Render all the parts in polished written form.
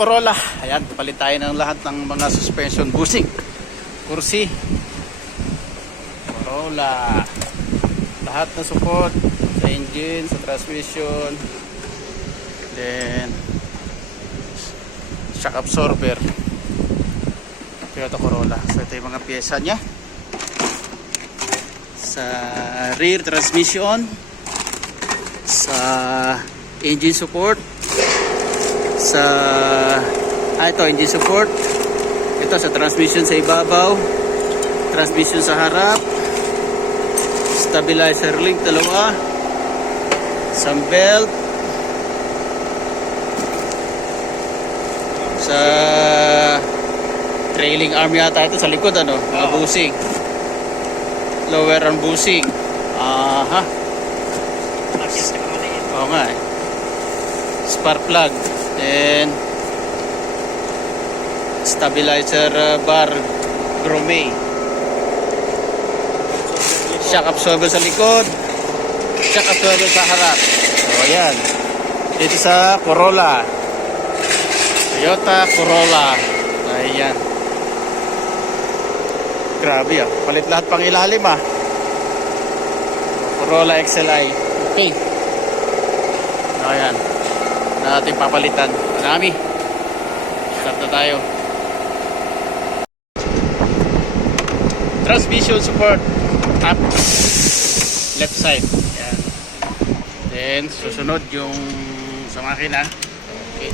Corolla. Ayan, palit tayo ng lahat ng mga suspension bushing, kursi, Corolla. Lahat ng support sa engine, sa transmission, then shock absorber, Toyota Corolla. So ito yung mga pyesa nya sa rear transmission, sa engine support, sa ito engine support, ito sa transmission sa ibabaw, transmission sa harap, stabilizer link dalawa, some belt, sa trailing arm yata ito sa likod, ano, mga bushing, lower arm bushing. Aha, oo nga eh. Spark plug, then stabilizer bar Gromay, shock absorber sa likod, shock absorber sa harap. So yan, dito sa Corolla, Toyota Corolla. Ayan, grabe ah, palit lahat pang ilalim ah. Corolla XLI. Okay, ayan natin papalitan. Marami. Start na tayo. Transmission support up left side. Ayan. Then susunod yung sa makina. Okay.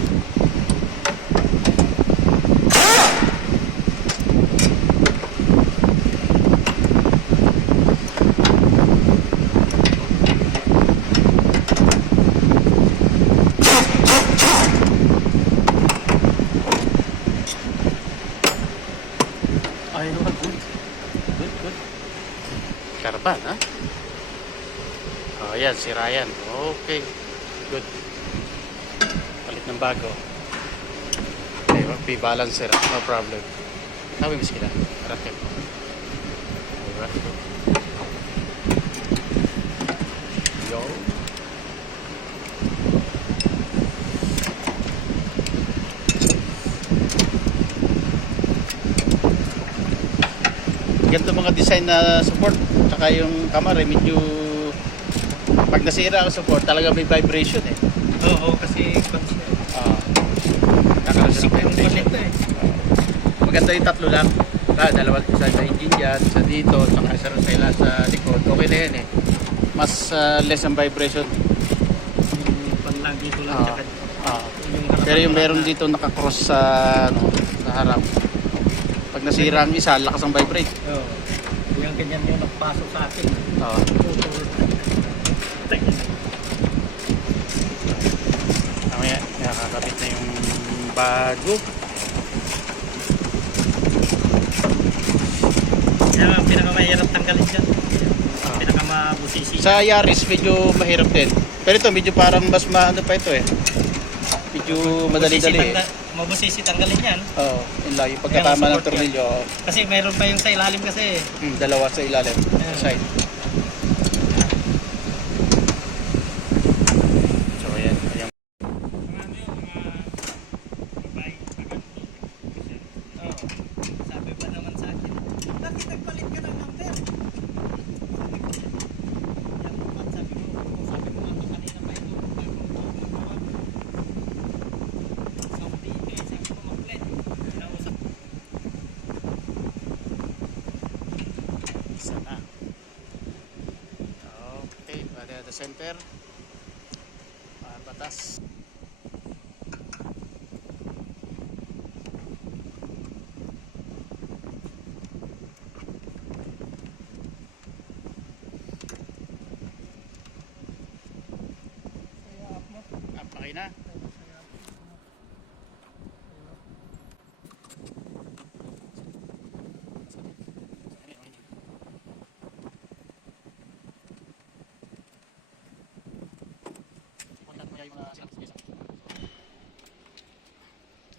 Ay, no, good. Good. Karban, ha? Oh, yan, si Ryan. Okay. Good. Palit ng bago. Okay, mag-balancer. No problem. Sabi mo sila. Raket. Yo. Ganito mga design na support, tsaka yung kamera medyo pag nasira ang support talaga may vibration eh. Oo, kasi maganda yung tatlo lang, dalawa isa sa engine dyan, isa dito, tsaka isa rin sa likod. Okay na yan eh, mas less ang vibration. yung panlang dito lang tsaka pero yung meron dito nakakross sa sa harap, pag nasira ang isa, lakas ang vibrate. Oo. Yung ganyan yung nagpasok sa akin. Oo. Mamaya, nakakabit na yung bago. Yan ang pinakamahirap tanggalin dyan. Pinakamabusisi. Sa Yaris, medyo mahirap din. Pero ito, medyo parang mas maano pa ito eh. Medyo madali-dali eh. Mabusisi tanggalin yan. Oo, yun lang. Yung pagkatama ng tornilyo. Kasi mayroon pa yung sa ilalim kasi. Dalawa sa ilalim. Sa side. So, ayan. Ayan. Sabi pa naman sa akin, bakit nagpalit ka ng number? Yan naman sabi mo nga ito kanina pa ito. Sana. Okay, pada the center. Batas. Makina.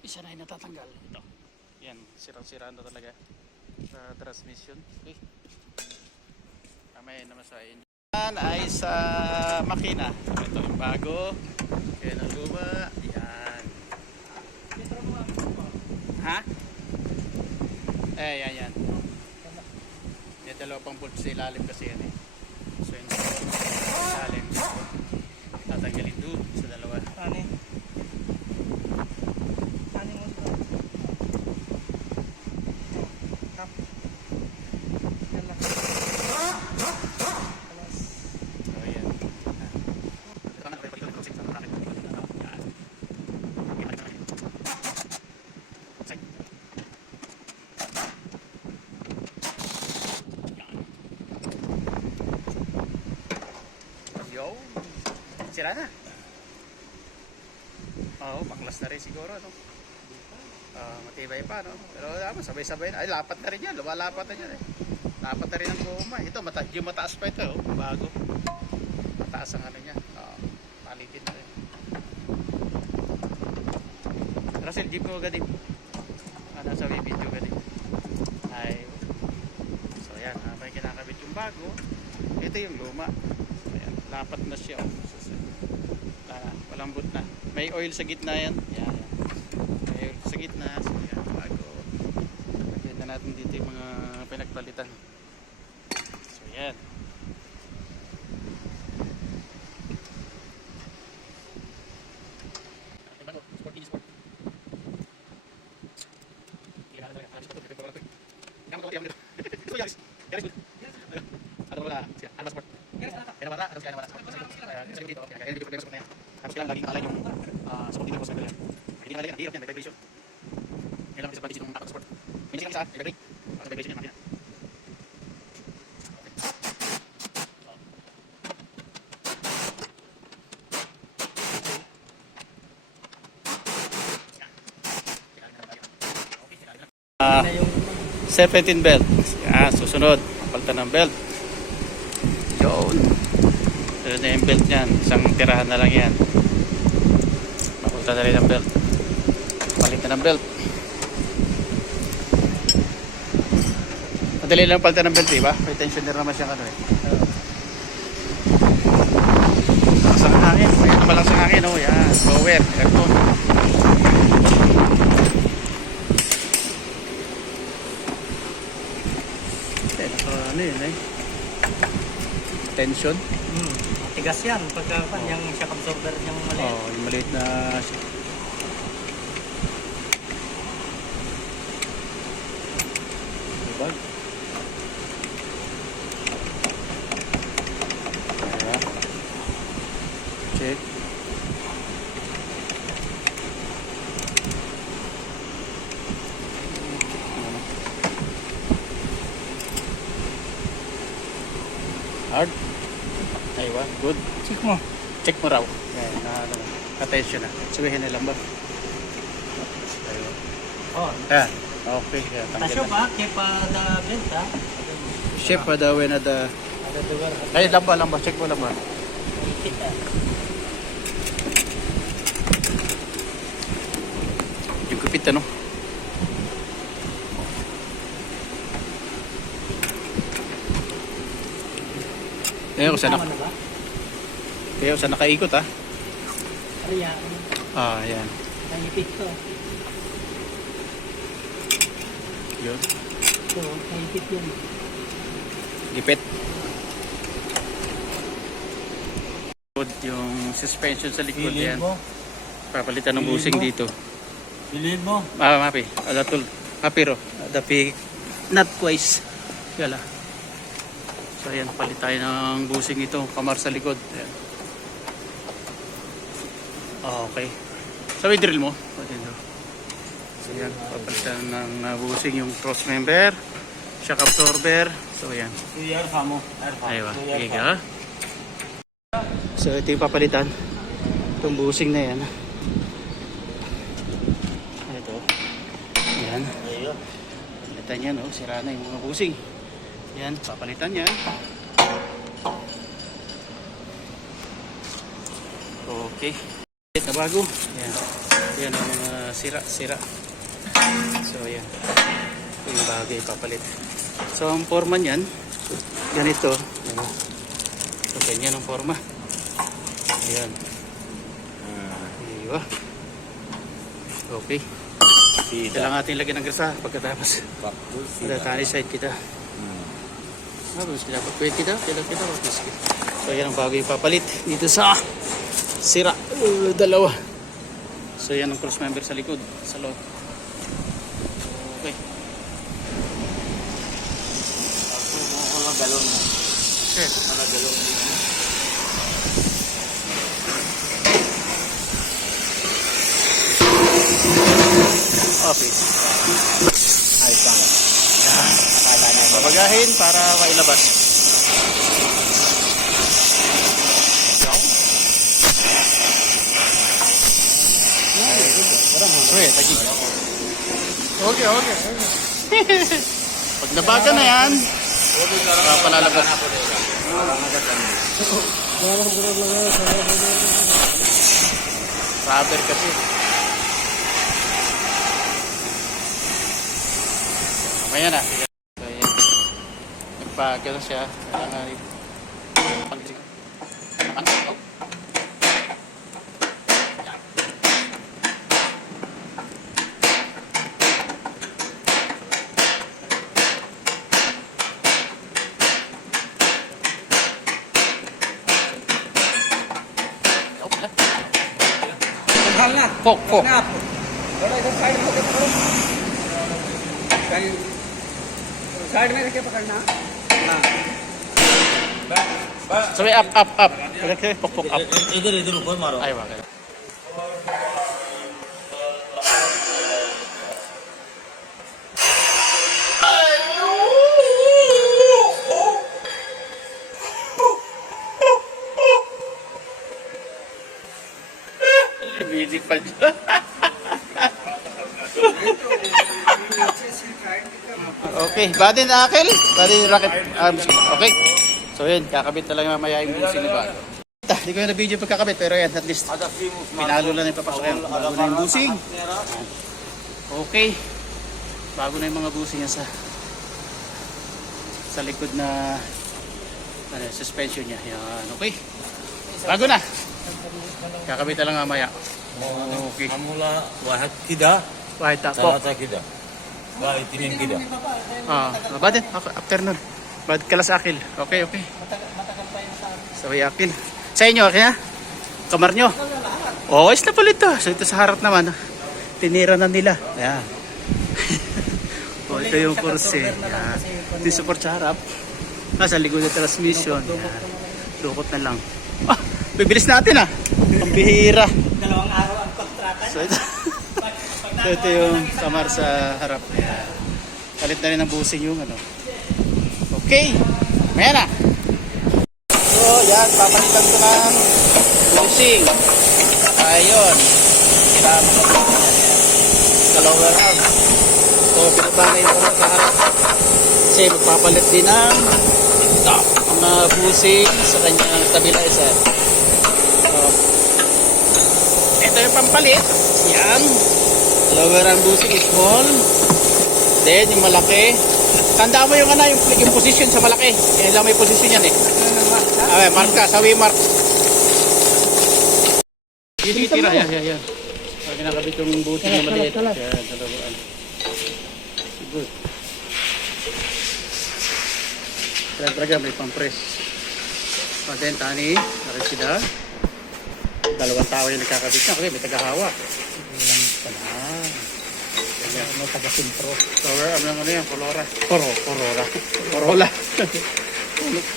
Isa na yung natatanggal. Ito. Yan, sirang-siraan na talaga sa transmission. Okay. Kamay naman sa engine. Yan ay sa makina. Ito yung bago. Yan ang luma. Yan. Ha? Yan. Yung dalawa pang bolt sa ilalim kasi yan eh. So yun sa ilalim. Tatanggalin doon sa dalawa. Ani? Ani mo sa? Tap. Yan lang. Alas. So yan. Ito nga, pwede ito sa akin. Yan. Yo, sira na. Oo, baklas na rin siguro, no? Matibay pa, no? Pero sabay-sabay na. Ay, lapat na rin yan. Lumalapat na yan, eh. Lapat na rin ang goma. Ito, yung mataas pa ito, oh. Bago. Mataas ang ano niya. Palitin na rin. Russell, jeep ko agad din. Nasa video agad din. Ay. So, yan. May kinakabit yung bago. Ito yung luma. Ayan, lapat na siya. Malambot na. May oil sa gitna yan. Yan. May oil sa gitna. So yan, bago. Lagyan na natin dito yung mga pinagpalitan. So yan. Tapos kailangan laging alay yung support dito sa mga hindi na lagyan, hirap yan, may vibration. Ngayon lang sa pag-isip ng support. May silang isa, may vibrate. Sa vibration yan, makina. Na yung 17 belt. Yan, susunod. Palitan ng belt. Yun. Sunod na yung belt yan. Isang tirahan na lang yan. Mapunta na rin ang belt. Palitan ng belt. Madali lang palitan ng belt, diba? May tensioner naman siyang ano eh. Malakas ang hangin. Ayan, malakas ang hangin. Oh, yan. Power. Aircon. Ano yun eh? Tension? matigas yan. Pagka yung shock absorber niyang maliit. Oo, yung maliit na diba? Ayan. Check. Hard. Aywa, good. Check mo. Check mo raw. Ayan, attention na. Sabihin na lang ba? Aywa. Oh. Ayan. Okay. Ayan, tanggal Tasyo na. ba? Kaya pa da benta? Chef pa daw na da. Ada dugar. Ay, lamba. Check mo lamba. Kita. Yung kupit ano? Kaya ko sana. Tama na ba? Kaya ko sana nakaikot ha. Ano yan? Ayan. Nangipit to. Yun. Ito, nangipit yun. Gipit. Yung suspension sa likod yan. Papalitan ng busing dito. Bilhin mo. Mapi. Alatul. Mapiro. Dapi. Not twice. Yala. So ayan, palit tayo ng busing ito. Kamar sa likod. Ayan. Okay. So i-drill mo. So ayan, papalitan ng busing yung cross member. Shock absorber. So ayan. Tuyar ka mo. Aywa. Sige ka. So ito yung papalitan. Itong busing na yan. Ito. Ayan. Papalitan yan. Oh. Sira na yung mga busing. Yan. Papalitan yan. Okay. Na bago. Ayan. Ayan ang mga sira. So ayan. Ito yung bagay papalit. So ang forma niyan. Ganito. Ayan. So ganyan ang forma. Ayan. Diba? Okay. Kailangan natin lagyan ng grasa pagkatapos. Ada tali side kita. Habis kita dapat kuya kita habis kita. So yan ang bago yung papalit dito sa sira dalawa. So yan ang cross member sa likod, sa loob. Okay. Okay. Okay. Babagahin para mailabas. Sweet, lagi. Okay. Pag nabaga na yan, papalalabas. Rubber kasi. Mamaya na. Nagpagano siya. Mahal na. Pok. Wala इधर साइड में पकड़ो साइड में रखे पकड़ना हाँ Sabi up. Okay, pok up. इधर ऊपर मारो Ay, wag. Music pa dyan. Okay, badin akil. Badin rocket arms. Okay. So yun, kakabit na lang mamaya yung busing ni Bago. Hindi ko yung na-video pagkakabit, pero yan, at least pinalo lang yung papasok yan. Bago na yung busing. Okay. Bago na yung mga busing yan sa likod na suspension niya. Yan, okay. Bago na. Kakabit na lang mamaya. Okay. Amula wahid kida Wahid tako. sarata kida wahid tinin kida Badin, afternoon. Bad kalas akil. Okay. So, akil. Sa inyo, kaya? Kamar nyo? Oo, is na pala ito. So, ito sa harap naman. Tinira na nila. Ayan. Ito yung kursi. Ayan. Ito yung support sa harap. Sa likod ng transmission. Ayan. Lukot na lang. Bibilis natin Ang bihira. dalawang araw ang kontrata So, ito yung kamar sa harap. Ayan. Kalit na rin ang busing yung Okay. Maya na. So, yan. Papalitan ko ng busing. Ayun. Tama ko. Sa lower arm. So, pinabagay ko sa harap. Kasi magpapalit din ng mga busing sa kanyang stabilizer. So, ito yung pampalit. Yan. Lower arm busing is small. Then, yung malaki. Tandaan mo yung yung position sa malaki. Yan lang may position yan Okay, mark ka. Sawi mark. Sige, tira. Yan. Pag nakabit yung buti na maliit. Yan, dalawaan. Good. Talaga may pang-press. And then, tani. Narisida. Dalawang tao yung nagkakabit na. Okay, may tagahawak. Ilang pala. May taga-sintro. Lower arm lang yan, Colora. Corolla.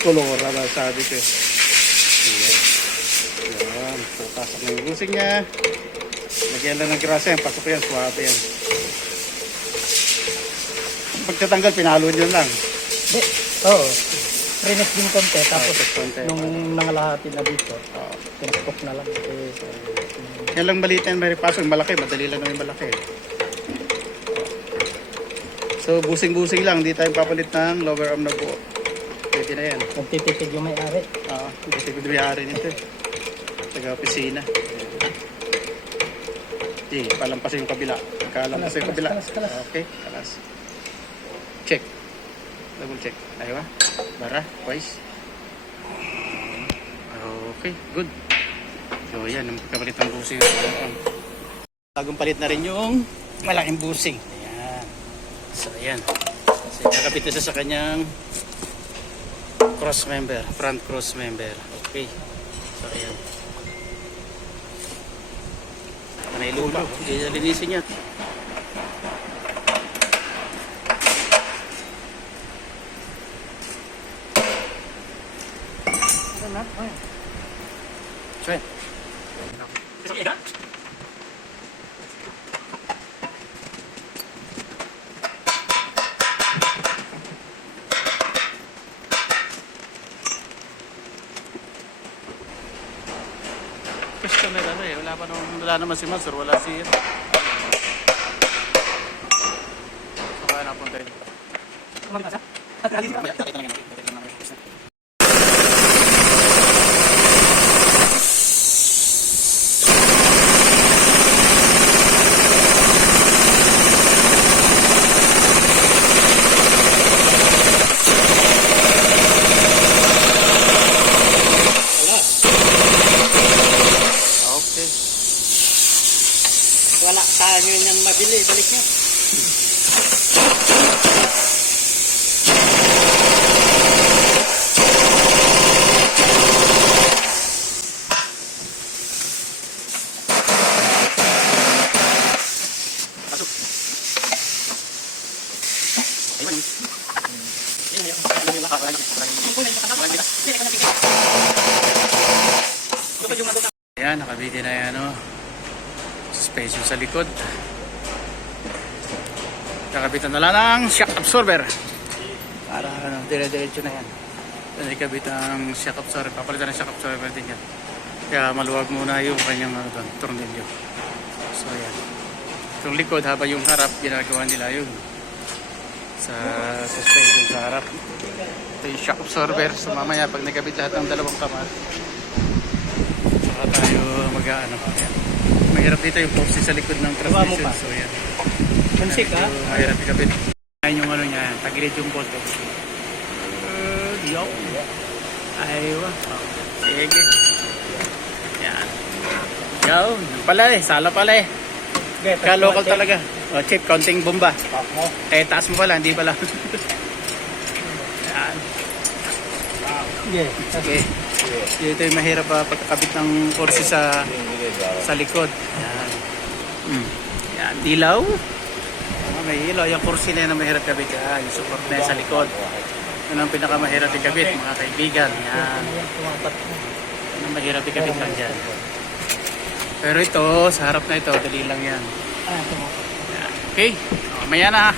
Colora ba sabi ko. Yan. Pupasak na yung busing niya. Lagyan lang ng grasa yan. Pasok yan, suwabe yan. Pagtatanggal, pinalo nyo lang. oo Rinet din konti tapos konti. nung nangalahati na dito pinaktok na lang Yan lang maliit yan, may pasok. Malaki, madali lang yung malaki. So, busing-busing lang. Hindi tayo papalit ng lower arm na buo. Pwede na yan. nagtitipid yung may-ari Hindi tayo may-ari nito. Taga-opisina. Palampasin yung kabila. Pagkalampasin yung kabila. Kalas. Okay, kalas. Check. Double check. Ayaw ba? Bara, twice. Okay, good. So, yan. Ang pagkapalit ng busing. Bagong palit na rin yung malaking busing. Ayan. So, ayan. So, kakabit na siya sa kanyang cross member, front cross member. Okay. So, ayan. Panay lupa. Hindi na linisin yan. Sure. Customer ano eh, wala naman si Mansur, wala si so kaya napunta yun. Okay. Wala tayo niyang mabili. Balik niyo. Pasok. Ayan, nakabiti na yan, no? Suspension sa likod. Kakabitan na lang ng shock absorber. Para ano, dire-diretso na yan. Nakabit ang shock absorber. Papalitan ng shock absorber din yan. Kaya maluwag muna yung kanyang ano, tornilyo. So, ayan. Itong likod, haba yung harap, ginagawa nila yun. Sa suspension sa harap. Ito yung shock absorber. So, mamaya, pag nagkabit lahat ng dalawang kamar, saka tayo mag-ano. Mahirap dito yung force sa likod ng transmission. So, yan. Mansik, ha? Mahirap ikabit. Ayan yung ano niya, tagilid yung bolt. Yo. Aywa. Sige. Yan. Yo. Pala eh. Sala pala eh. Ka-local talaga. O, check. Counting bomba. Eh, taas mo pala. Hindi pala. Yan. Okay. Ito yung mahirap pagkakabit ng force sa likod. Yan. Yan. Dilaw. May ilaw. Yung kursi na yan ang mahirap kabit. Yan. Yung support na yan sa likod. Yan ang pinakamahirap ikabit, mga kaibigan. Yan. Yan ang mahirap ikabit lang dyan. Pero ito, sa harap na ito, dali lang yan. Yan. Okay. O, maya na.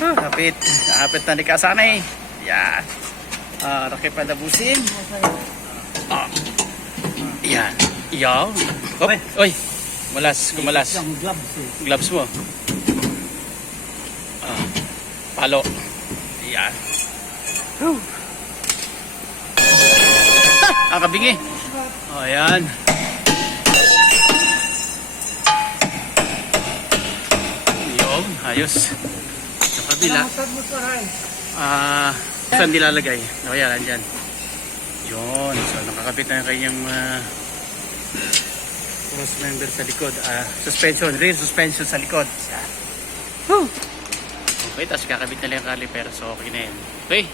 Kapit. Kapit na ni Kasanay. Yan. Rakip pa dabusin. Yan. Yaw. Hop. Oy. Kumalas. Kumalas. Gloves mo. Palo. Yan. Ang kabingi. O, yan. Yung, ayos. Sa kabila. Saan nilalagay? O, yan, andyan. Yun. So, nakakabit na yung kanyang cross member sa likod. Suspension. Rear suspension sa likod. Yan. Okay, tapos kakabit na lang yung caliper. So, okay na yan. Okay.